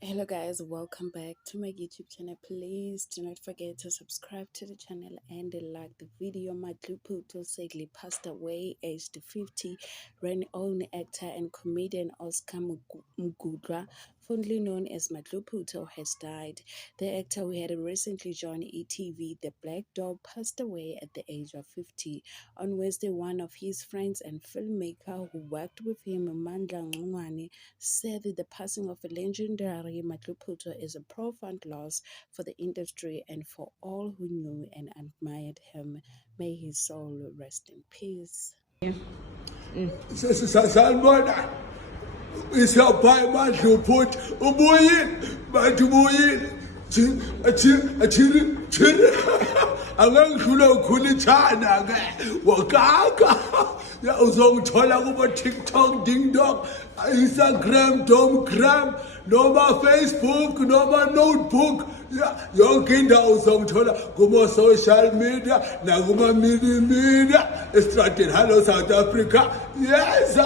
Hello guys, welcome back to my YouTube channel. Please do not forget to subscribe to the channel and like the video. Madluputo sadly passed away aged 50. Renowned actor and comedian Oscar Mugudra, fondly known as Madluputo, has died. The actor who had recently joined ETV The Black Dog passed away at the age of 50. On Wednesday, one of his friends and filmmaker who worked with him, Mandla Ngcungwane, said that the passing of a legendary Matluputo is a profound loss for the industry and for all who knew and admired him. May his soul rest in peace. Salmona isapha emadluphut ubuyile bathi ubuyile athini angangidlula ukhulithana ke wakaka ya uzongithola kubo TikTok ding dong Instagram domgram noma Facebook noma notebook yonke indawo uzongithola kuma social media nakuma media estradeni hello South Africa yes